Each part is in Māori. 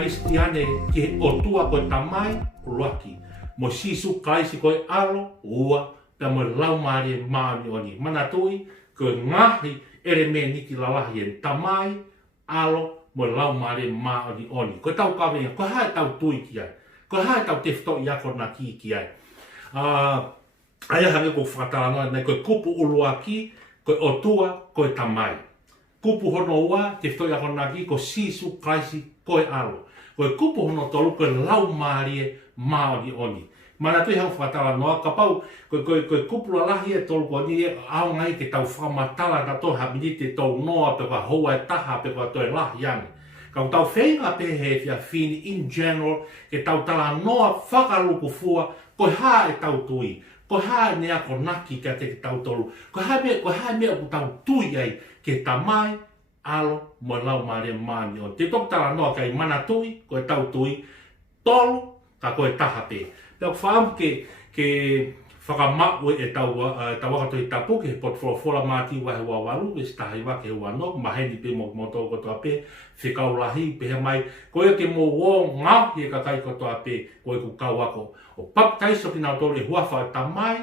whakakaristiane ke otua koe tamai uruaki. Mo sisu kaisi koe alo ua pe mo lau maare maani oni. Manatui koe ngahi ere me niki lalahi en tamai alo mo lau maare maani oni. Koe tau kawenga, koe hae tau tui ki ai. Koe hae tau te fito iako na ki ai. Aia hange ko whakatalanoa nei koe kupu uruaki, koe otua, koe tamai. Kupu hono ua, te fito iako na ki, ko sisu kaisi koe alo. Koe kupu hono tolu, koe lau maarie maoni oni. Mana tui hang whakatala noa, ka pau, koe kupu la lahi e tolu ko ni, au ngai ke tau whamatala na toi hamini te tau noa, pe kwa hoa e taha, pe kwa toi lahi angi. Kau tau whenga pe he fia whini in general, ke tau tala noa whakaluku fua, koe haa e tau tui. Koe haa nea ko naki kia te tau tolu. Koe haa mea ku tau tui ai, ke tamai, alo, mo lau maare maani on. Te tok tala noa kai mana tui, koe tau tui, tolu, ka koe taha pe. Pea whaam ke whakamau e tau wakato i tapu, ke potfolo fola māti wahe wa waru, e stahi wake hua no, maheni pe mo tō kotoa pe, whikau lahi, pe he mai, koe ke mo wō ngau hi e kakai kotoa pe, koe ku kau ako. O pap taiso ki nao tōru e huawha e tamai,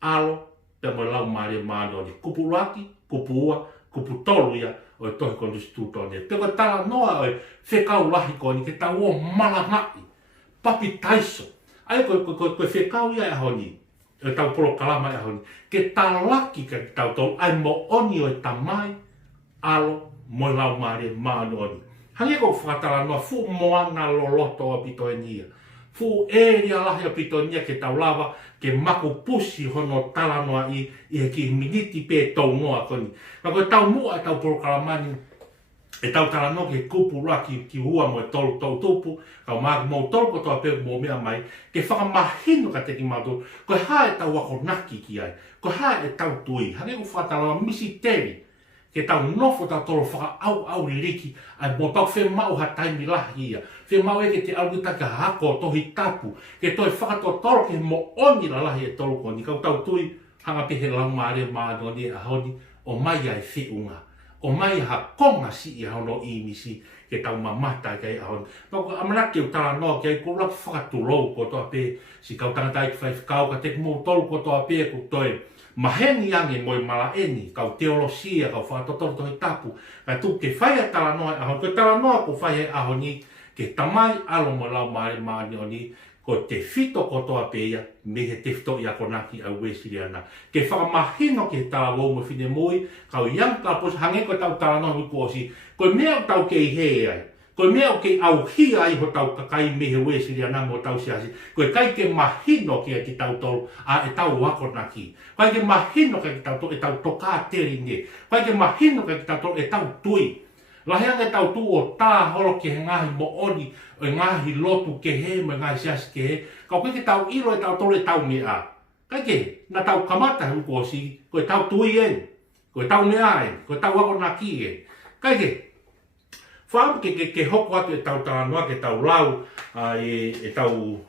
alo, pe mo lau maare maano ni. Kupu laki, kupu ua, kupu tolu ia, o e tohi kondisi tūtone. Pe koe tala noa o e whikau lahi koe ni, ke tau o malangai, papi taiso. Ai koe whikau ia e honi, e tau polo kalama e honi, ke talaki ka tau tolu, ai mo oni o e tamai, alo, mo lau maare maano oni. Hangi ko whakatala noa, fu moana loloto a pito e nia. Fu area lahi a pito nia ke tau lava, ke maku pusi hono tala noa i e ki miniti pe tau noa koni. Ka koe tau mua e tau polo kalamani, e tau tala no ke kupu rua ki hua mo e tolu tau tupu, kau maaki mo tolu kotoa pe mo mea mai, ke whakamahino ka teki mātou, koe hae tau wako naki ki ai, koe hae e tau tui, hane ku whakatala misi teri, ke tau nofo tau tolo whaka au ririki, ai mo tau whe mau ha taimi lahi ia, whe mau e ke te au kita ka hako tohi tapu, ke toi whakatoa tolo ke mo oni la lahi e tolu koni, kau tau tui, hanga pehe lau maare maadoni a honi, o mai ai whiunga. O mai ha konga si i hono i misi ke tau mamata kai ahon. Pako amana ke utala no ke ko la whakatu lou ko toa pe si kau tangata i whai whakau ka te mo tolu ko toa pe ku toi mahengi ange moi mala eni kau teolosia kau whakatoto tohi tapu ka tu ke whai atala no ahon ko tala no ko whai ahoni ke tamai alo mo lau maare maani oni ko te fito kotoa peia, me he te fito i a konaki au wesiri ana. Ke whakamahino ke tala wau mo whine mui, kau iam kapos hange ko tau tala no huku osi, ko mea tau ke i he ai, ko mea ke au hia ai ho tau kakai me he wesiri ana mo tau siasi, ko kai ke mahino ke ki tau tolu, a e tau wako naki. Kai ke mahino ke ki tau tolu, e tau toka teri ne. Kai ke mahino ke ki tau tolu, e tau tui. Lahianga e tau tu o tā holo ke he ngahi mo oni, o ngahi lotu ke he, mo ngahi siasi ke he. Kau ke tau iro e tau tolu e tau mea. Kai ke, na tau kamata huko si, ko e tau tui en, ko e tau mea en, ko e tau wako naki en. Kai ke, whaam ke hoko atu e tau tala noa, ke tau lau, e tau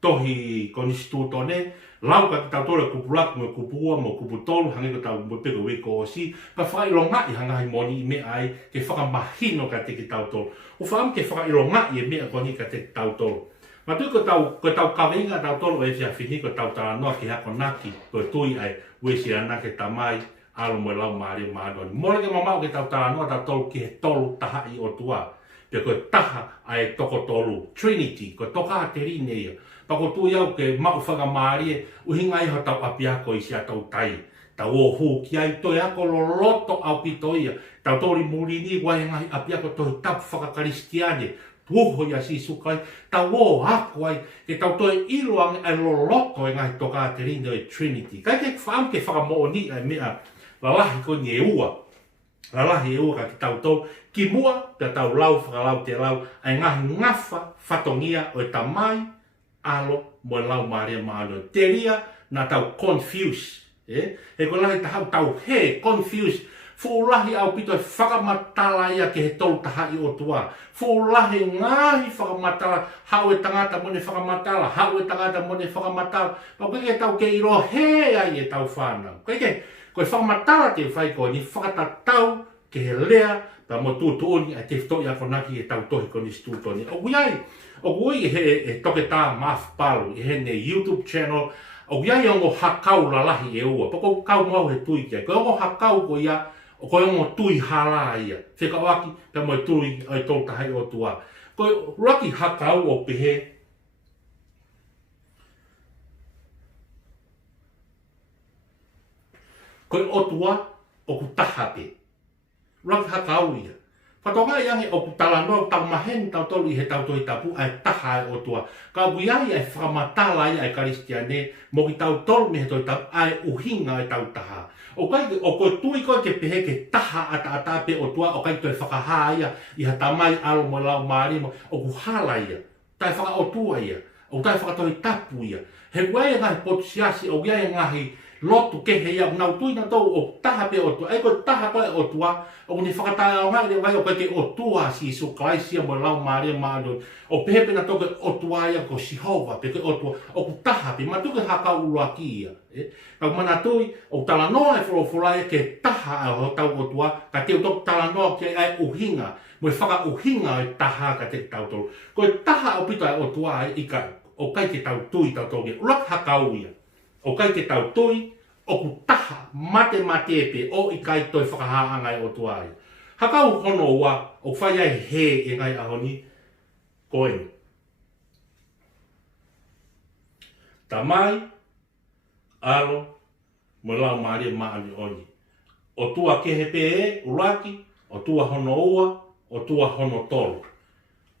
tohi konisi tūtone, lau ka tau tole kupulaku mo kupua mo kuputolu hangi ko tau mo peko weko osi pa whakailonga i hangahi moni i mea ai ke whakamahino ka te ki tau tolu. O whaam ke whakailonga i e mea koni ka te tau tolu. Ma tui ko tau kawinga tau tolu e fia whini ko tau tala noa ki hako naki ko tui ai wesi ana ke tamai alo mo lau maare maadoni. Mole ke mamau ke tau tala noa tau tolu ki he tolu taha i o tua. Pe ko taha ai toko tolu. Trinity, ko toka te rine ia. Pako tu iau ke mau whakamaarie, uhinga iho tau apiako i sia tau tai. Tau o hu ki ai toi ako loloto au pito ia. Tau tori murini wai ngai apiako toi tapu whakakaristiane. Tuho ia si sukai. Tau o hako ai, ke tau toi iloang ai loloto e ngai toka te rinde e Trinity. Kai ke whaam ke whakamooni ai mea, lalahi ko ni e ua. Lalahi e ua ka ki tau tau. Ki mua, te tau lau whakalau te lau, ai ngahi ngafa whatongia o e tamai, alo mo lau maare maano. Te ria na tau confuse. E ko lahi tau he confuse. Fulahi au pito e whakamatala ia ke he tolu taha i o tua. Fulahi ngahi whakamatala. Hau e tangata mone whakamatala. Hau e tangata mone whakamatala. Pau ke tau ke iro he ai e tau whanau. Koe whakamatala te whai ko ni whakatatau ke he lea, pa mo tu tuoni a te fto ia konaki e tau tohi koni stu toni. O guiai, o gui he toke tā maaf palu, he ne YouTube channel, o guiai ongo hakau la lahi e ua, poko kau mau he tui kia, ko ongo hakau ko ia, o ko ongo tui hala ia, whika waki, pa mo tui ai tō tahai o tua. Ko raki hakau o pehe, ko o tua, o ku taha pe. Raki hakau ia. Whatonga iange o ku talanoa tau mahen tau tolu I he tau toi tapu ai taha o tua. Ka uiai ai whakamatala ai karistiane mo ki tau tolu me he toi tapu ai uhinga ai tau taha. O kai o ko tui ko ke pehe ke taha ata pe o tua o kai toi whakaha ia I ha tamai alo mo lau maari mo o ku hala ia. Tai whaka o tua ia. O tai whakatoi tapu ia. He wai ngahi potusiasi o giai ngahi lotu ke he ia nau tui na tau o taha pe o tua. Ai ko taha koe o tua. O ni whakatai o ngai vai o kai ke o tua si su klaisia mo lau maari maado. O pehe pe na toke o tua ia ko sihova pe ke o tua. O ku taha pe matuke haka uruaki ia. Kau mana tui o talanoa e whorofora ke taha o tau o tua. Ka te o tok talanoa ke ai uhinga. Mo whaka uhinga e taha ka te tau tolu. Ko taha o pita o tua e ika. O kai ke tau tui tau toge. Urak hakau ia. O kai ke tau tui, o ku taha mate pe o I kai toi whakahaangai o tuai. Hakau hono ua o whai ai he e ngai ahoni koe. Tamai, alo, mo lau maari maani oni. O tua kehepe e, uraki, o tua hono ua, o tua hono tolu.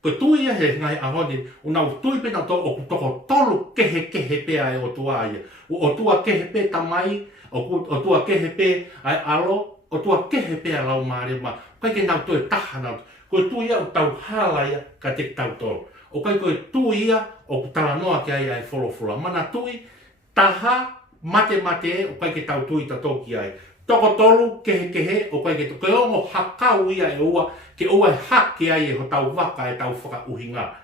Ko tui ia he ngai ahoni, unau tui pena to o toko tolu kehe pe ai o tua ia. O tua kehe pe tamai, o tua kehe pe ai alo, o tua kehe pe ai lau maari ma. Kai ke nau tui taha nau. Ko tui ia o tau hala ia ka te tau tolu. O kai koe tui ia o talanoa ke ai wholofula. Mana tui, taha, mate, o kai ke tau tui ta toki ai. Toko tolu, kehe, o kai ke toke ongo hakau ia e ua, ke ua hake ai e ho tau waka e tau whakauhinga.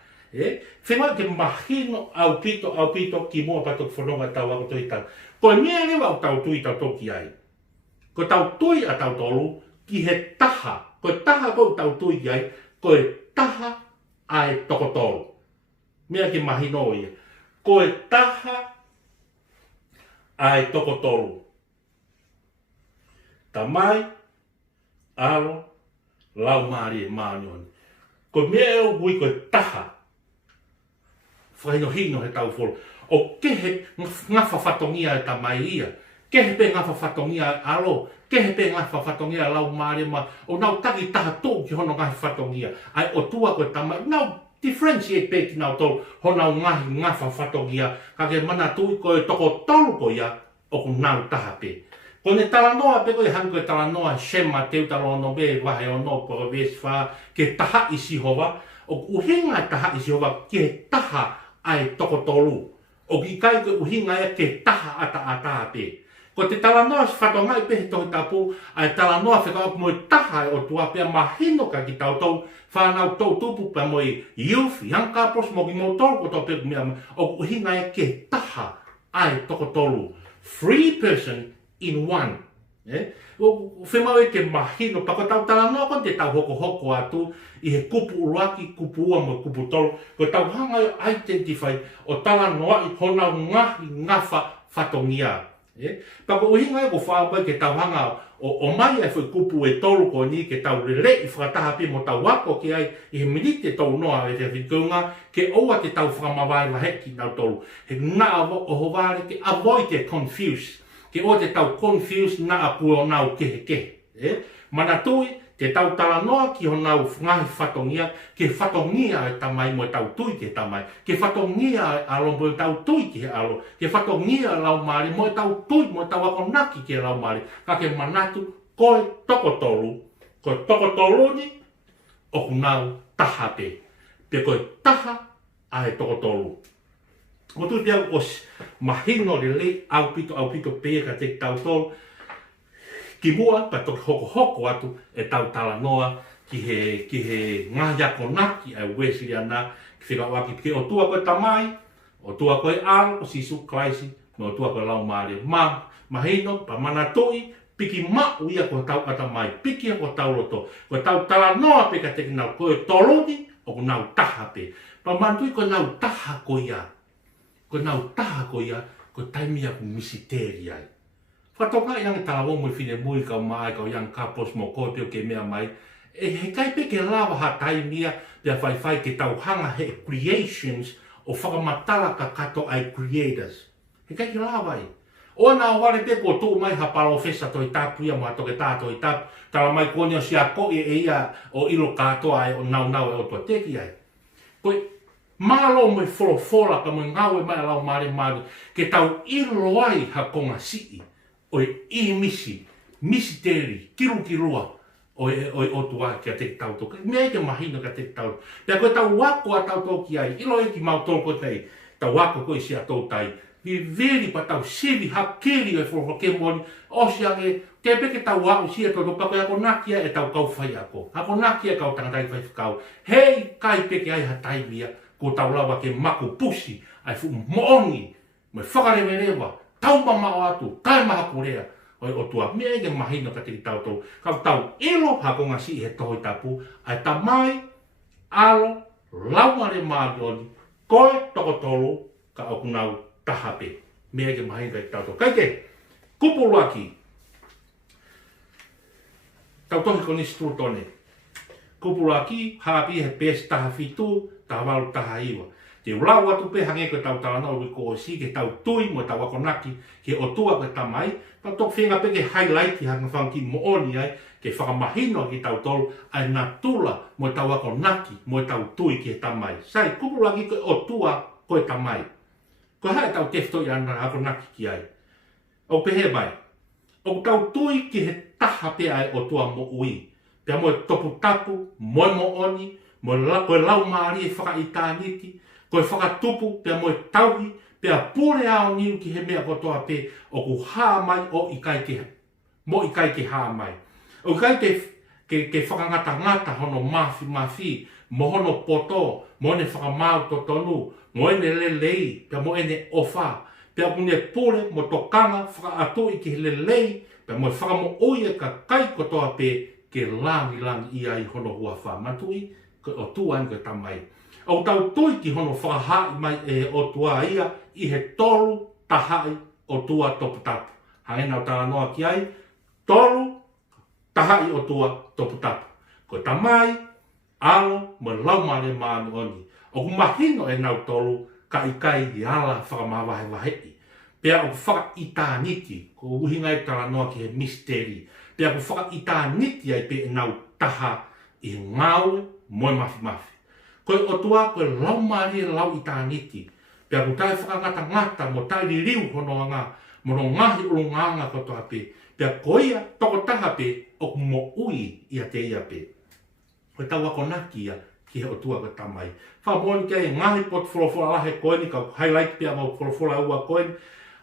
Whenua ke mahino au pito ki mua patok whanonga tau ako tui tau. Koe mea lewa o tau tui tau toki ai. Ko tau tui a tau tolu, ki he taha. Koe taha kou tau tui ki ai, koe taha ai toko tolu. Mea ke mahino ia. Koe taha ai toko tolu. Tamai, alo, lau maari e maanioni. Ko mea eo hui koe taha. Whaino hino he tau wholo. O kehe ngafa whatongia e tamai ia. Kehe pe ngafa whatongia e alo. Kehe pe ngafa whatongia e lau maari e ma. O nau taki taha tō ki hono ngahi whatongia. Ai o tua koe tamai. Nau differentiate pe ki nau tō. Honau ngahi ngafa whatongia. Ka ke mana tui koe toko tolu ko ia. O ku nau taha pe. Ko ne talanoa pe koe han koe talanoa shema teu talono be wahe o no po vesfa ke taha I Sihova o uhinga taha I Sihova ke taha ai toko tolu o ki kai koe uhinga e ke taha ata pe ko te talanoa whatongai pe he tohi tapu ai talanoa whekao mo taha o tua pe mahino ka ki tau tau whanau tau tupu pa mo youth young couples mo ki mo tolu ko tau pe mea o uhinga e ke taha ai toko tolu free person in one. O whemau e ke mahino, pako tau talanoa kon te tau hoko atu I he kupu uruaki, kupu ua mo kupu tolu. Ko tau hanga o identify o talanoa I honau ngahi ngafa whatongia. Pako uhinga e ko whaapa ke tau hanga o mai ai whai kupu e tolu ko ni ke tau rele I whakataha pi mo tau wako ke ai I he minite tau noa e te whikunga ke oua te tau whakamawai lahe ki tau tolu. He nga o hovare ke avoid te confuse. Ke o te tau confuse na a pua o nau kehe. Mana tui, te tau talanoa ki o nau ngahi whatongia, ke whatongia e tamai mo tau tui ke tamai, ke whatongia e alo mo tau tui ke alo, ke whatongia lau maari mo tau tui mo tau ako naki ke lau maari, ka ke manatu koe toko tolu ni, o ku nau taha pe. Pe koe taha ai toko tolu. Mo tu te au os mahino le au pito pe ka te tau tolu. Ki mua pa toki hoko atu e tau talanoa ki he ngahia naki ai Wesley ana ki whika waki ke o tua koe tamai, o tua koe al, o sisu klaisi, o tua koe lau maare. Mahino pa mana toi piki mau ia ko tau ata mai, piki ko tau loto, ko tau tala noa pe ka te nau ko e toloni, o ko nau taha pe. Pa mantui ko nau taha ko ia. Ko nau taha ko ia, ko taimia ku misiteri ai. Whatoka yang tala mo fine mui ka mai ka yang kapos mo ko te ke mea mai, e he kai pe ke lawa ha taimia pia whai ke tau hanga he creations o whakamatala ka kato ai creators. He kai ke lawa ai. O na wale pe ko tu mai ha palo fesa toi tapu ia mo atoke tato i tapu, tala mai konyo si ako e ia o ilo katoa ai o nau e o tua teki ai. Koe, malo me folofola ka mo ngau e mai lau mare mare, ke tau ilo ai ha konga sii, o i misi teri, kirua, o o tua ki a te tau toka. Mea ke mahino ka te tau. Pea koe tau wako a tau toki ai, ilo e ki mau tolko tei, tau wako koe si a tau tai, vi veri pa tau sivi hakeri e folo ke moni o si ake te peke tau au si e to pa ko ako nakia e tau kau fai ako ako nakia kau tangai fai kau hei kai peke ai hatai via ko tau lawa ke maku pusi ai fu moongi me whakare merewa tau mama atu kai maha korea o tua mea ke mahino ka te tau tau kau tau ilo hako ngasi he tohoi tapu ai tamai alo laumare maadoni koe toko tolu ka oku nau tahape, mea ke mahi kai tauto. Kai ke, kupulu aki. Tautohi ko ni stutone. Kupulu aki, haapi he pes taha fitu, taha walu taha iwa. Te ulau atu pe hange ko tau tala nau ko o si, ke tau tui mo tau wako naki, ke o tua ko tamai, tau whenga pe ke highlight ki hanga whanki mo oni ai, ke whakamahino ki tau tolu, ai nā tula mo tau wako naki, mo tau tui ki he tamai. Sai, kupulu aki ko o tua ko e tamai. Ko hae tau tefto i ana hako naki ki ai. O pehe mai. O tau tui ki he taha pe ai o tua mo ui. Pea mo e topu tapu, mo oni, koe lau maari e whaka i tāniti, koe whakatupu, pea mo e tauhi, pea pure ao niu ki he mea kotoa pe, o ku haa mai o i kai ke, mo i kai ke haa mai. O kai ke whakangata hono mafi, mo hono poto, mo ne whakamau to tonu, mo ene lelei, pia mo ene ofa, pia mune pule, mo tokanga, whaka atu i ki lelei, pia mo whakamo oia ka kai kotoa pe, ke langi ia i hono hua wha matui, o tuan ke tamai. O tau tui ki hono whakahai mai e o tua ia, i he tolu tahai o tua topu tapu. Hange nau tala noa ki ai, tolu tahai o tua topu tapu. Ko tamai, alo, mo laumare maani oni. O ku mahino e nau tolu, ka ikai i ala whakamawahe wahei. Pea o whaka itāniti, ko uhinga e tala noa ki he misteri. Pea ku whaka itāniti ai pe e nau taha i ngau moi mafi. Koe o tua koe laumare lau itāniti. Pea ku tai whakangata mo tai li riu hono anga, mo no ngahi ulu nganga kotoa pe. Pea koia toko taha pe, o ku mo ui ia te ia pe. Koe tau wako naki ia, ki he o tua ko tamai. Whamoni kia e ngahi pot wholofola lahe koeni, ka highlight pia mo wholofola ua koeni,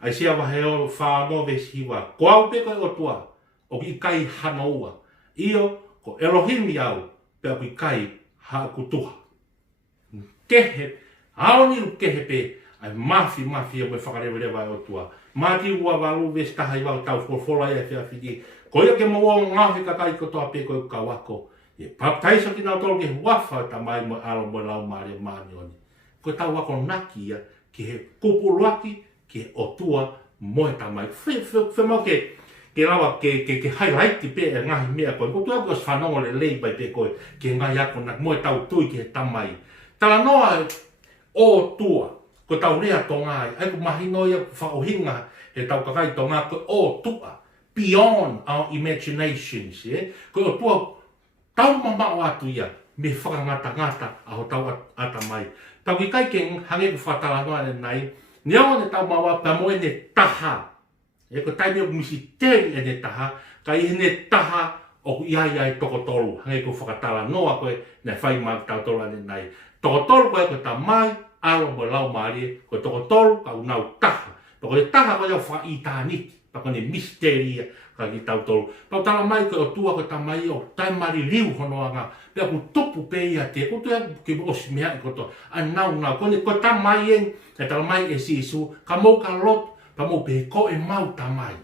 ai sia wahe o whanau vesi hiwa. Ko au pe koe o tua, o ki kai hana ua. Io, ko Elohim iau, pia ki kai ha kutuha. Kehe, aoniru kehe pe, ai mafi e mo whakarewerewa o tua. Mati ua walu vesi taha i wau tau wholofola ia whia whidi. Ko ia ke maua o ngahi ka kai kotoa pe koe ka wako. E paptaisa ki nau tolo ke wafa ta mai mo alo mo lau maare maani oni. Ko tau wako naki ia ki he kupuluaki ki he otua moe ta mai. Whemau ke rawa ke highlight pe e ngahi mea koe. Ko tua ko whanongo le lei bai pe koe ke ngahi ako nak moe tau tui ki he tamai. Tala noa o tua ko tau rea tonga ai. Ai ku mahino ia ku whaohinga he tau kakai tonga ko o tua. Beyond our imaginations. Ko o tua tau mama o atu ia, me whakangata a ho tau ata mai. Tau ki kai ke hange ku whatala noa ne nai, ni ao ne tau mawa pa mo e ne taha. E ko tai meo misi teri e ne taha, ka i ne taha o ku iai toko tolu. Hange ku whakatala noa koe, ne whai maa tau tola ne nai. Toko tolu koe ko ta mai, alo mo lau maari, ko toko tolu ka unau taha. Toko e taha koe au wha i tāniti, pa kone misteria, ka ki tau tolu. Pau tala mai ko o tua ko ta mai o tai mari riu hono anga. Pea ku topu pe ia te. Ko tua ki osi mea i koto. A nau. Kone ko ta mai e tala mai e sisu. Ka mou ka lot. Pa mou pe ko e mau ta mai.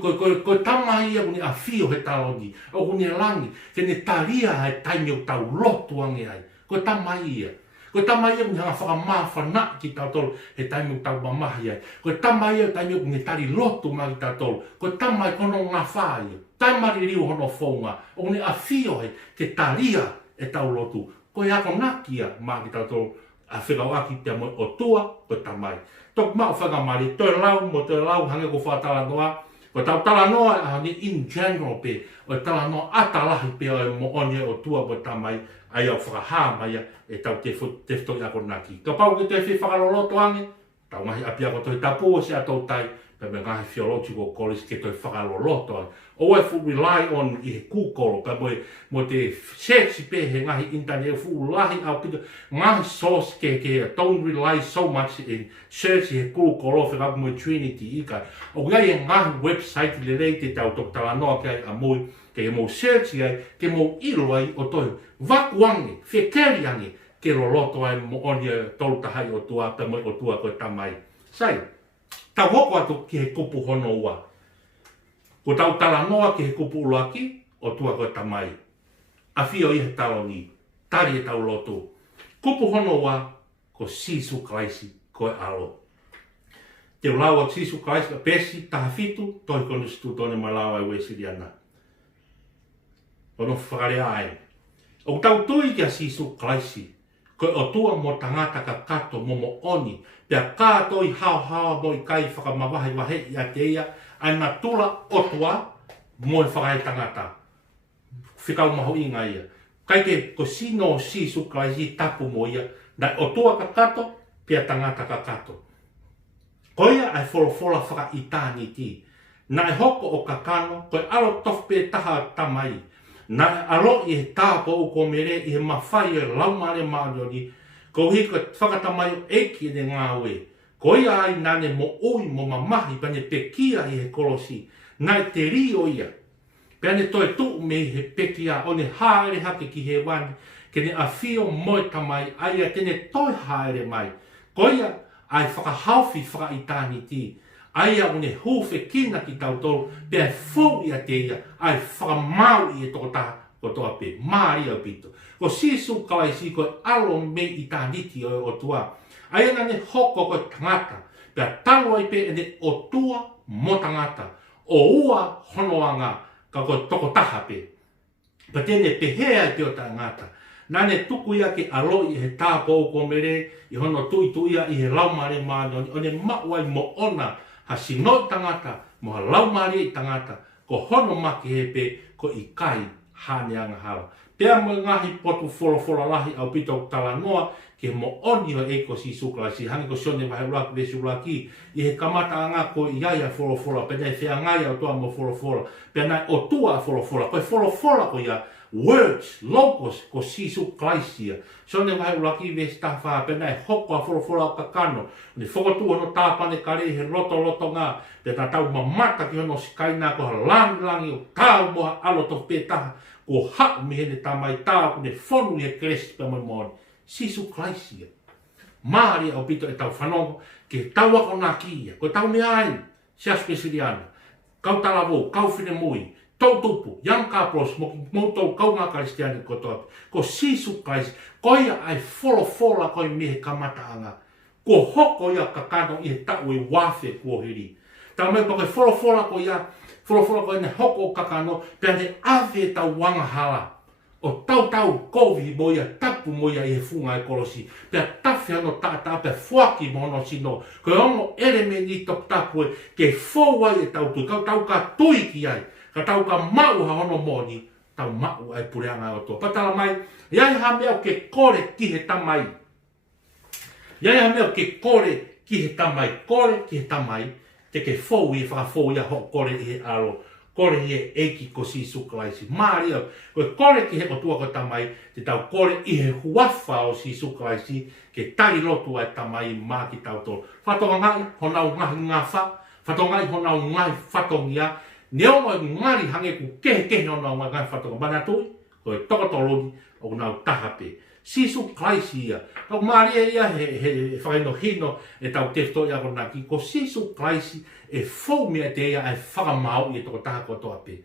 ko tamai ia uni a fio he taloni, o uni langi, ke ne talia he taimi o tau lotu ange ai. Ko tamai ia. Ko tamai ia uni hanga whakamawhana ki tau tolu he taimi o tau mamahi ai. Ko tamai ia taimi o uni tari lotu ma ki tau tolu. Ko tamai kono ngā whaia. Taimari riu hono whaunga. O uni a fio he ke talia e tau lotu. Ko ia ko nakia ma ki tau tolu a whikau aki pia mo o tua ko tamai. Tok mao whakamari, toi lau mo toi lau hange ko whatala noa. Ko tau tala noa a ni in general pe, o tala noa atalahi pe o mo onye o tua mo tamai, ai au whakaha mai e tau te whito i ako naki. Ka pau ki te whi whakaloloto ange, tau mahi apia ko toi tapu o se atou tai, pe me ngahi theological college ke toi whakaloloto ange. O e fu rely on i he kūkoro, pe mo te search pe he ngahi internet, fu lahi au pito, ngahi source ke don't rely so much in search i he kūkoro, whikapu mo Trinity i kai. O ia e ngahi website le rei te tau tok tala noa ke ai a mui, ke mo search ai, ke mo ilo ai o toi, waku ange, whekeri ange, ke roloto ai mo onia tolu tahai o tua, pe mo o tua koe tamai. Sai, tau hoko atu ki he kupu hono ua. Ko tau tala noa ki he kupu uloaki, o tua koe tamai. A whio i he taloni, tari e tau loto. Kupu hono ua, ko Sisu Kraisi koe alo. Te lau o Sisu Kraisi, pesi, taha fitu, toi konu situ tone malawa e wesiri ana. Ono whakarea ai. O tau tui ki a Sisu Kraisi, koe o tua mo tangata ka kato momo oni, pia kātoi hao mo i kai whakamawahi wahe i a te ia, ai na tula o tua mo i whakahe tangata. Whikau maho i ngai ia. Kai ke ko sino Sisu Kraisi tapu mo ia, na o tua ka kato, pia tangata ka kato. Koia ai wholofola whaka i tāni ti. Na e hoko o kakano, koe alo tofpe taha tamai. Na e alo i he tāpo o ko mere i he mawhai e laumare maarioni, ko hi ko whakatamai o eki e ngā ue. Koia ai nane mo ui mo mamahi pane pekia i he kolosi. Nai te rio ia. Pane toi tuu me he pekia o ne haere hake ki he wani, ke ne a whio moe tamai ai a tene toi haere mai. Koia ai whakahauwhi whaka i tāni ti. Ai a une huwhe kina ki tau tolu, pia fau i a te ia, ai whakamau i e toko taha, ko toa pe, maari au pito. Ko Sisu Kraisi koe alo me i tāniti o tua. Ai ana ne hoko koe tangata, pia talo ai pe ene o tua mo tangata, o ua honoanga ka koe toko taha pe. Pa tene pehea i te o tangata. Nane tuku ia ki alo i he tāpo o ko mere, i hono tui ia i he laumare maanoni, o ne mauai mo ona, ha sinoi tangata, mo ha laumare i tangata, ko hono maki he pe, ko i kai hane anga hawa. Pea mo ngahi potu wholofola lahi au pito tala noa, ke mo oni o eiko Sisu Kraisi, hangi ko sione wahe uraki vesu uraki, i he kamata anga ko i aia wholofola, pe nei whea ngai au toa mo wholofola, pe nei o tua wholofola, koe wholofola ko ia, words, logos, ko Sisu Kraisi. Sione wahe uraki vesu tawha, pe nei hoko a wholofola o kakano, ni whokotua no tāpane kare he roto ngā, pe tā tau mamata ki hono sikaina ko ha langi o tāu moha alo to pētaha, ko hau mi hene tamai tāu ne whonu i he kresi pa moi mōni. Sisu Kraisi. Māori au pito e tau whanongo, ke tau ako nā kia, ko tau mea ai, sias pesiriana, kau talavo, kau whine mui, tau tupu, young couples, mo tau kau ngā karistiani ko toa. Ko Sisu Kraisi, koia ai wholofola koi mehe kamataanga, ko hoko ia kakano i he tau i wafe kua hiri. Tau mai pa koe wholofola ko ia, wholofola ko ina hoko o kakano, pia ne ave tau wangahala. O tau kovi moia, tapu moia i he funga e kolosi. Pea tawhi ano tata, pea fuaki mono sino. Koe ono elementi tok tapu e, ke fōwai e tau tui. Kau tau ka tui ki ai. Ka tau ka mau ha ono moni, tau mau ai pureanga o toa. Patala mai, iai ha mea ke kore ki he tamai. Iai ha mea ke kore ki he tamai. Kore ki he tamai, te ke fōu i whakafōu ia ho kore i he alo. Kore hi e eiki ko Sisu Kraisi. Māri au, koe kore ki he o tua ko tamai, te tau kore i he huafa o Sisu Kraisi, ke tari lotu ai tamai mā ki tau tō. Whatonga ngai, honau ngahi ngā wha, whatonga ngai, honau ngai whatongia, neo mai ngari hange ku kehe honau ngai whatonga. Mana tui, koe toko toloni, o nau tahape. sisu Kraisi ia. Tau Maria ia he whakaino hino e tau tefto ia kona ki, ko sisu Kraisi e fau mea te ia e whakamau i e toko taha kotoa pe.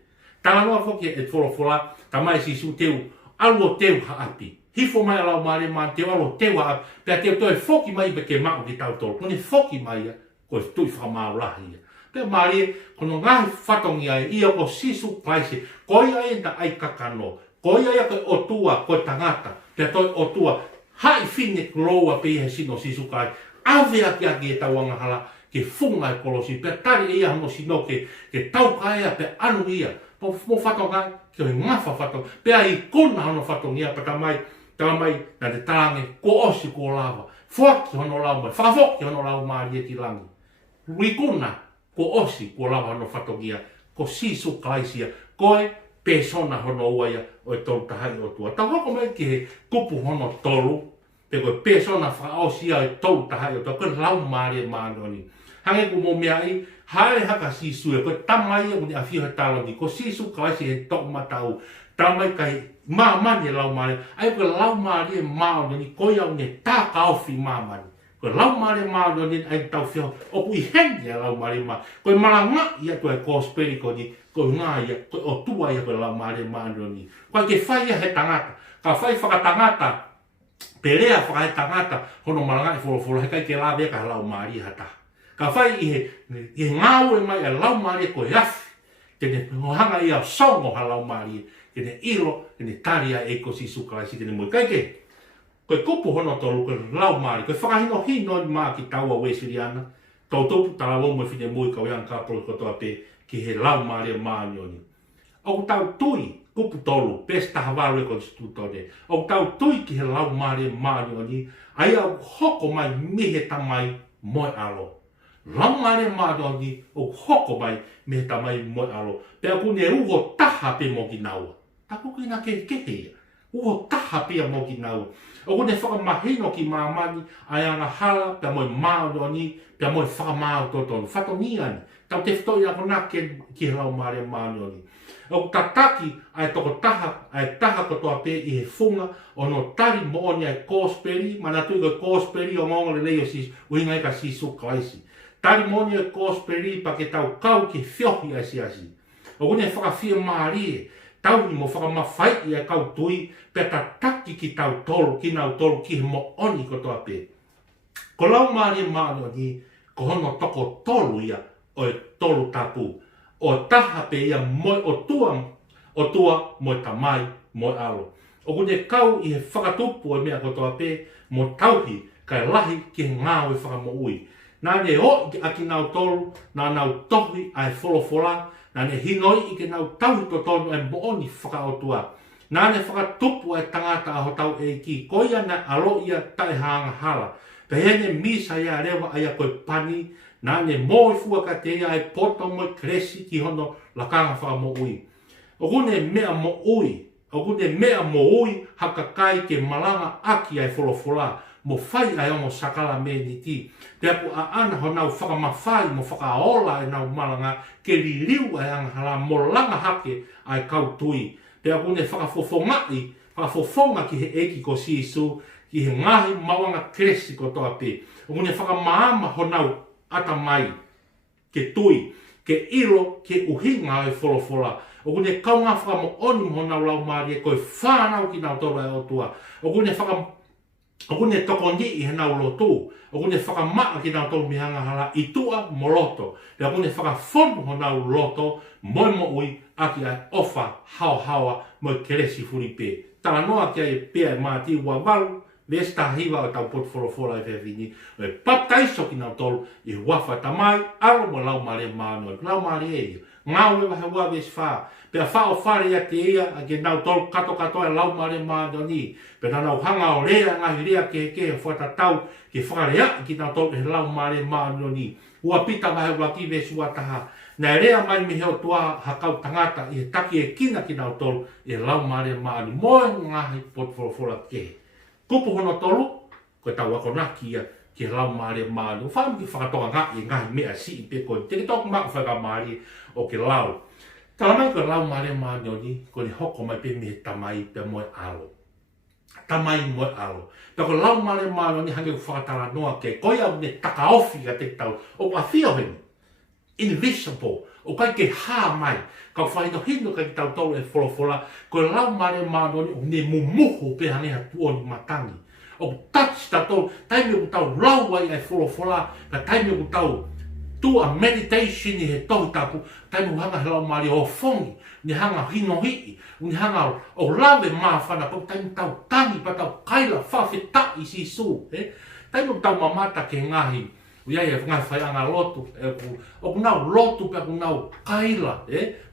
Tala noa whoki e wholofola, ta mai sisu teu, alo teu haapi. Hifo mai alau maare maa teu alo teu haapi, pea teu toi whoki mai pe ke mau ki tau tolo, kone whoki mai ia, ko e tui whakamau lahi ia. Pea Maria, kono ngahi whatongi ai, ia ko sisu Kraisi, ko ia e na ai kakano, ko ia ia koe otua, koe tangata, pea toi otua, hai fine kloa pe ia sino sisu Kraisi, ave aki e tauanga hala, ke funga e kolosi, pea tari ia hano sino ke tau kaea pe anu ia, mo whatonga, ke oi ngafa whatonga, pea i kona hano whatonga ia, pata mai, na te tarange, ko osi ko lava, whaki hano lau mai, whakafoki hano lau Maria ti langi, rikuna, ko osi ko lava hano whatonga ia, ko sisu Kraisi ia, koe, pesona hono ua ia, o e tolu tahai o tua. Tau hoko mai ki he kupu hono tolu, pe koe pesona whakaosi ia e tolu tahai o tua, koe lau Maria maanoni. Hange ku mo mea i, haere haka sisu e, koe tamai e uni a whio he taloni, ko sisu Kraisi he tok matau, tamai kai maamani e lau Maria, ai koe lau Maria maanoni, koe au ne tā kaofi maamani. Koe lau Maria maanoni, ai tau whio, o kui hengi a lau Maria maanoni, koe malanga ia koe kosperi koni, koe ngā ia, koe o tua ia koe lau Maria maanoni. Koe ke whai ia he tangata, ka whai whakatangata, perea whakahe tangata, hono malanga i wholo he kai ke la veka lau Maria hata. Ka whai i ngāu e mai a lau Maria koe afi, tene hanga ia songo ha lau Maria, tene ilo, tene taria e ko sisu Kraisi, tene mui kai ke. Koe kupu hono tolu koe lau Maria, koe whakahino hino i maa ki taua Wesiliana, tau tupu tala wau mo whine mui kau iang kāpolo kotoa pe, ki he lau Maria maanioni. O tau tui, kupu tolu, pesta havaru e konstitutore, o tau tui ki he lau Maria maanioni, ai au hoko mai mihe tamai moi alo. Lau Maria maanioni, o hoko mai mihe tamai moi alo. Pea kune uho taha pe mo ki naua. Tako kina ke kehea. Uho taha pia mo ki naua. O kune whakamahino ki maamani, ai anga hala, pea moi maanioni, pea moi whakamao totonu. Whatoniani. Tau te whtoi ako nā ki lau Maria maanioni. O tataki ai toko taha, ai taha kotoa pe i he funga o no tari mooni ai kōsperi, mana tui koe kōsperi o ngonga le leo sis, uinga eka sisu Kraisi. Tari mooni ai kōsperi pa ke tau kau ki whiohi ai siasi. O kune whakawhia Maria, tau ni mo whakamawhai i ai kau tui, pe tataki ki tau tolu, ki nau tolu ki he mooni kotoa pe. Ko lau Maria maanioni, ko hono toko tolu ia, o e tolu tapu, o taha pe ia moi o tua moi tamai, moi alo. O kune kau i he whakatupu e mea kotoa pe, mo tauhi kai lahi ki he ngāo e whakamo ui. Nā ne o ki aki nau tolu, nā nau tohi ai wholofola, nā ne hinoi i ke nau tauhi to tonu e mooni whakaotua. Nā ne whakatupu e tangata aho tau e ki, koia na alo ia tae hanga hala. Pehene misa ia rewa aia koe pani, nā ne mōi fua ka te ia e poto mo kresi ki hono lakanga wha mo ui. O kune mea mo ui, o kune mea mo ui haka kai ke malanga aki ai wholofola, mo whai ai ongo sakala me ni ti. Te apu a ana ho nau whakamawhai mo whakaola e nau malanga ke li liu ai anghala mo langa hake ai kautui. Te apu ne whakafofonga ki he eki ko sisu, ki he ngahi mawanga kresi ko toa pe. O kune whakamaama ho nau ata mai, ke tui, ke ilo, ke uhinga ai wholofola. O kune kaunga whakamo oni mo nau lau Maria, koe whanau ki nau tola e otua. O kune toko ni i he nau lotu. O kune whakamaa ki nau tolu mihanga hala i tua mo loto. E o kune whakafonu ho nau loto, moi mo ui, aki ai ofa hawa mo keresi furipe. Tala noa ki ai pia e māti ua walu, Vesta hiva o tau potwholofola e whewhini. O e paptaiso ki nau tolu i wafa tamai, alo mo lau Maria maanoi. Lau Maria e ngau e wahe ua vesi wha. Pea wha o whare ia te ia, a ke nau tolu kato e lau Maria maanoi. Pea nau hanga o rea, ngahi rea ke whata tau, ke whakarea ki nau tolu e lau Maria maanoi. Ua pita wahe ua ki vesi ua taha. Nā rea mai mi heo tua hakau tangata i he taki e kina ki nau tolu e lau Maria maanoi. Moe ngahi potwholofola ke. Kupu hono tolu, koe tau wako naki ia ki lau Maria maanoi. Whaam ki whakatoa ngā i ngahi mea si i pe koe. Te ki toku mako whaka Maria o ke lau. Tala mai koe lau Maria maanoi, koe ni hoko mai pe me tamai pe moe alo. tamai mo alo. Tako lau male mano ni hange whakatala noa ke koia ne takaofi ka te tau o a whio heni. Invisible. O kai ke hā mai. Ka whaino hino ka ki tau tau e wholofola. Ko lau male mano ni o ne mumuho pe hane ha tua ni matangi. O touch ta tau. Taimi o tau lau ai e wholofola. Ka taimi o tau tu a meditation ni he tohu tapu. Taimi o hanga he lau male o fongi. Ni hanga hino hii. Ni hanga o lawe maa whana. Pau taimi tau tangi pa tau kaila whawheta i si su. Taimi o tau mamata ke ngahi. Ia ia ngai whai anga lotu. O kunau lotu pe kunau kaila.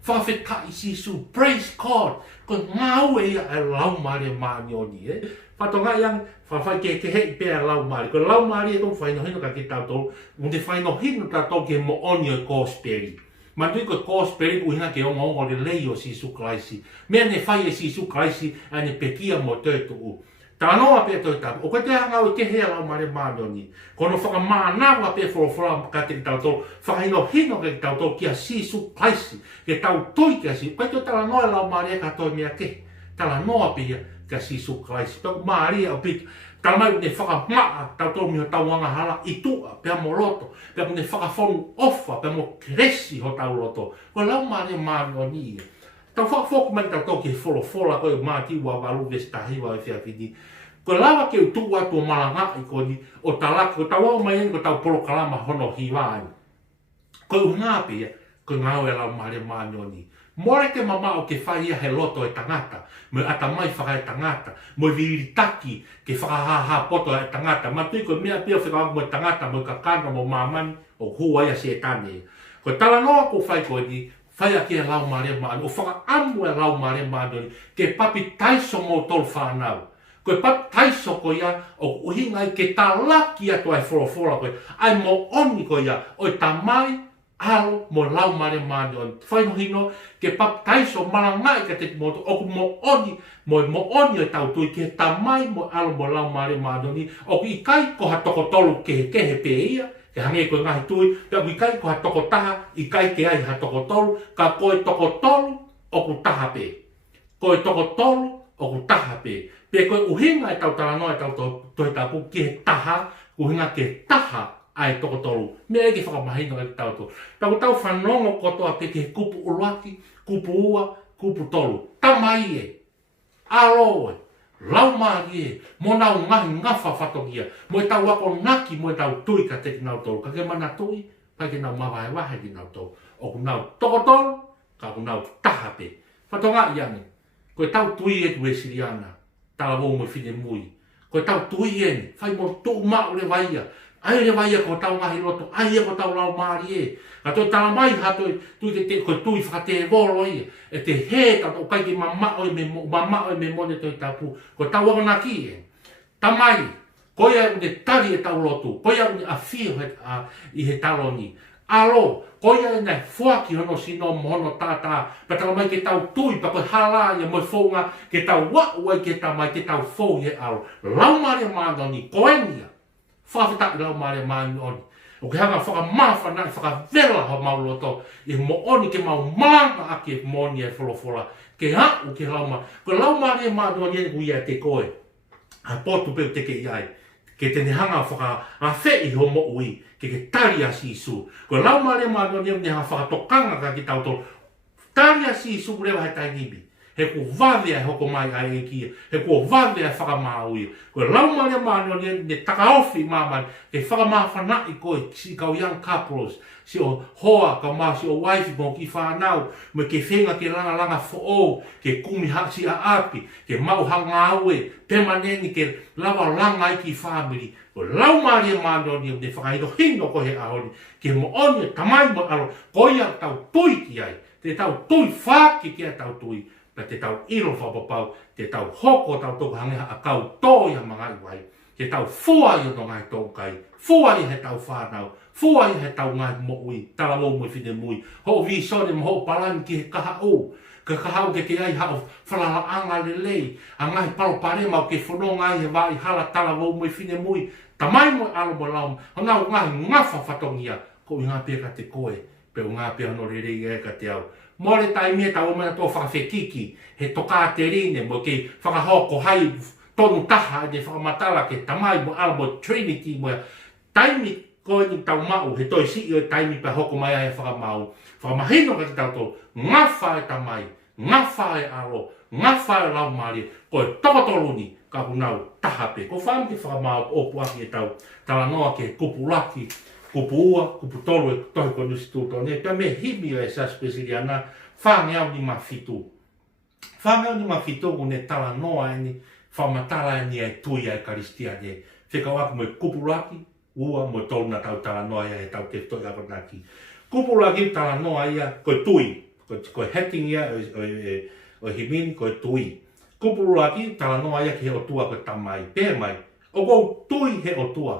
Whawheta i si su. Praise God. Ko ngau e ia e lau mare maani oni. Whatonga iang whawhai ke hei pēr lau mare. Ko lau mare e tō whaino hino ka ki tau tō. Munde whaino hino ta tō ke mo oni o kōsperi. Mandui ko kōsperi ku hina ke onga onga le lei o Sisu Kraisi. Mea ne whai e Sisu Kraisi a ne pekia mo tētu u. Tā noa pēr tō tapu. O koe te hanga o te hea lau mare maani oni. Kono whakamānawa pēr whorofora ka te ki tau tō. Whakaino hino ke ki tau tō kia Sisu Kraisi. Ke tau toi kia si. Koe tō tala noa lau mare ka toi mea ke. Tala noa pēr ka Sisu Kraisi. Pēr maaria o pīt. Tala mai ne whakamaa tau tō miho tau anga hala i tua pēr mo loto. Pēr ne whakawhonu ofa pēr mo kresi ho tau loto. Koe lau mare maani oni. Tau whakafoku mai tau tō ki wholofola koe māti ua walu vestahiwa e whiawhini. Ko lawa ke utu atu o malanga i koni o talaki, ko tau au mai ko tau polo kalama hono hiwai. Ko unga pia, ko ngau e lau mare maani. More ke mama o ke whaia he loto e tangata, mo ata mai whaka e tangata, mo viritaki ke whakahaha poto e tangata, matui ko mea pia whika mo e tangata, mo kakana mo mamani o hua ia se tane. Ko tala noa ko whai ko ni, whaia ke lau mare maani, o whaka amu e lau mare maani, ke papi taiso mo tolu whanau. Koe pat taiso ko ia o uhinga ke talaki atu ai whorofora koe. Ai mo oni ko ia o tamai alo mo lau mare maani on. Whaino hino ke pat taiso malangai ka te moto o mo oni o tau tui ke tamai mo alo mo lau mare maani oni. O i kai ko ha toko tolu ke he pe ia. Ke hange koe ngahi tui. Pea i kai ko ha toko taha. I kai ke ai ha toko tolu. Ka koe toko tolu o ku taha pe. Koe toko tolu o ku taha pe. Pe koe uhinga e tau talanoa e tau toi tapu ki he taha, uhinga ke taha ai toko tolu. Mea eke whakamahino e tau tō. Tau tau whanongo kotoa pe ke kupu uruaki, kupu ua, kupu tolu. Tamai e, aro e, lau maari e, mo nau ngahi ngawha whatokia. Mo e tau wako naki, mo e tau tui ka te ki nau tolu. Ka ke mana tui, pa ke nau mawae wahe ki nau tolu. O ku nau toko tolu, ka ku nau taha pe. Whatonga iangi, koe tau tui e tu e siriana. Tala wou mo whine mui. Ko tau tui eni, whai mo tō mao le waia. Ai le waia ko tau ngahi loto, ai ko tau lau maari e. Ka tō tala mai hato tui te ko tui whakate e volo ia. E te he tato kai ki mamao e me mone toi tapu. Ko tau wako naki e. Tamai, ko ia une tari e tau loto. Ko ia une a whio i he taloni. Alo, ko ia nei fuaki hono sino mono tata. Pa tala mai ke tau tui, pa koe hala ia mo whaunga ke tau wau ai ke tau mai ke tau whau he alo. Lau mare maani ko enia. Whawhita i lau mare maani oni. O ke hanga whakamawhana, whakavela ho mauloto. I mo oni ke mau maanga ake moni e wholofola. Ke hau ke lau mare. Ko lau mare maani oni e kuia te koe. A potu peu te ke iai. Ke tene hanga whaka a whei homo ui. Ke tari a sisu. Ko lau mare maano ni ha whakatokanga ka ki tau tō. Tari a sisu rewa he tai nibi. He ko vavea hoko mai a e kia. He ko vavea whakamāui. Ko lau mare maano ni takaofi mamani. Ke whakamāwhana i koe si kau young couples. Si o hoa ka maa si o waifi mo ki whanau. Me ke whenga ke langa fo'o. Ke kumi si a api. Ke mau hanga aue. Pemaneni ke lawa langa i ki family. Ko lau mare maano ni ne whakaino hino ko he ahoni. Ke mo oni tamai mo alo. Ko ia tau tui ki ai. Te tau tui whaki ki a tau tui. Pa te tau iro whapapau. Te tau hoko tau tōku hangeha a kau tō ia mga iwai. Ke tau fua i ono ngai tō kai. Fua i he tau whanau. Fua i he tau ngai mo ui. Tala mo mo whine mui. Ho vi sone mo ho palani ki he kaha o. Ka kahau ke ai hao whalala anga le lei. A ngai paro pare mau ke whono ngai he wai hala tala mo mo whine mui. Tamai mo alo mo lau. Hanau ngai ngafa whatongia. Ko i ngā pia te koe. Pe o ngā pia no rere i ka te au. Mole tai mea tau mana tō whakawhekiki. He toka te rine mo ke whakahoko hai tonu taha e whakamatala ke tamai mo ala mo Trinity mo taimi koe ni tau mau he toi si i o taimi pa hoko mai ai whakamau. Whakamahino ka ki tau tō, ngawha e tamai, ngawha e aro, ngawha e lau maari, koe tokotolu ni ka kunau taha pe. Ko whaam ki whakamau opu aki e tau, tala noa ke kupu laki, kupu ua, kupu tolu e tohi ko nusi tūtō. Ne pia me himi e sa spesili ana, whangeau ni ma fitu. Whangeau ni ma fitu ku ne tala noa e ni, whamatala e ni e tui e karistia ne. Whikau aku mo kupu laki, ua mo tolu na tau tala noa ia e tau te toi ako naki. Kupu laki tala noa ia, koe tui, koe heting ia o himini, koe tui. Kupu laki tala noa ia ki he otua koe tamai, pē mai. O kou tui he otua,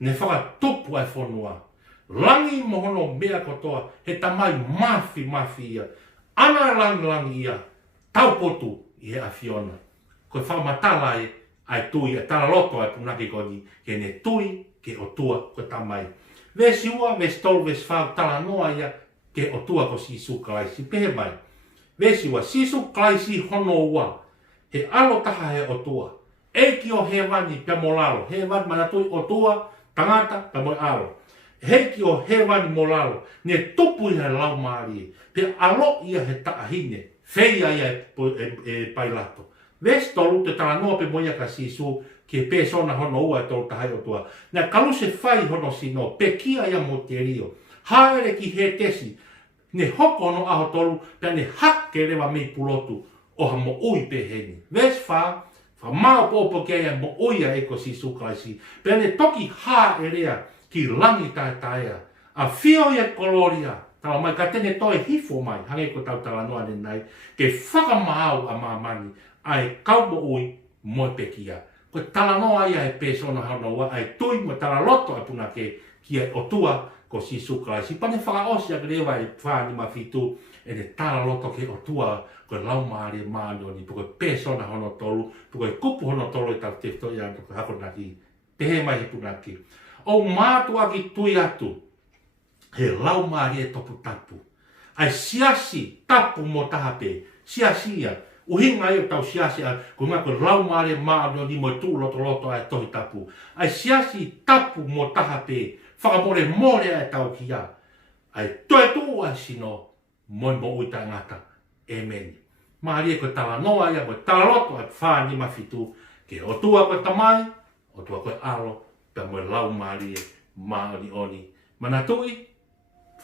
ne whaka tupu ai whanua. Langi mohono mea kotoa, he tamai mafi ia. Ana langi ia, tau potu i he awhiona. Koe whakamatala ai tui, e tala loto ai punaki koni, ke ne tui, ke otua ko tamai. Vesi ua, vesi tolu, vesi whau tala noa ia ke otua ko sisu kalaisi pehe mai. Vesi ua, sisu kalaisi hono ua. He alo taha he otua. Eiki o he wani pia molalo. He wani manatui otua, tangata, pa moi alo. Heiki o he wani molalo. Ne tupu ia lau maari. Pe alo ia he taahine. Feia ia e pailato. Vesi tolu te tala noa pe moia ka sisu ke pesona hono ua e tolu tahai o tua. Nā kalu se whai hono sino, pe kia ia mo te rio. Haere ki he tesi, ne hoko no aho tolu, pia ne hake rewa mei pulotu, oha mo ui pe heni. Ves wha mao popo ke ia mo uia eko si sukaisi, pia ne toki ha e rea ki langi taetaea. A fio ia koloria, tala mai ka tene toe hifo mai, hange ko tau tala noa nenai, ke whakamahau a mamani, ai kau mo ui mo pe kia. Ko tala noa ia e pesona hono ua, ai tui mo tala loto e puna ke kia otua ko si sukaisi. Pane whakaosi a grewa e whani ma fitu e ne tala loto ke otua ko lau maari e maani oni, puko pesona hono tolu, puko e kupu hono tolu e tau tefto ia ko hako naki, pehe mai he punaki. O mātua ki tui atu, he lau maari e topu tapu. Ai siasi tapu mo tahape, siasi ia, uhinga eu tau siasi a ko ngā ko lau maare maano ni mo tū loto ai tohi tapu. Ai siasi tapu mo tahape, whakamore more ai tau ki a. Ai toe tū ai sino, moi mo uita ngata. Amen. Maari e ko tala noa ia, mo tala loto ai whāni mawhitu, ke otua koe tamai, otua koe alo, pe mo lau maari e maoni oni. Mana tui,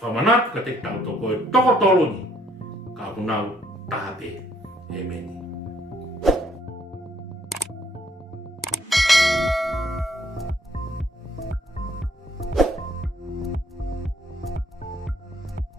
whamanatu ka te tau to koe toko toloni, ka kunau tahape. Amen.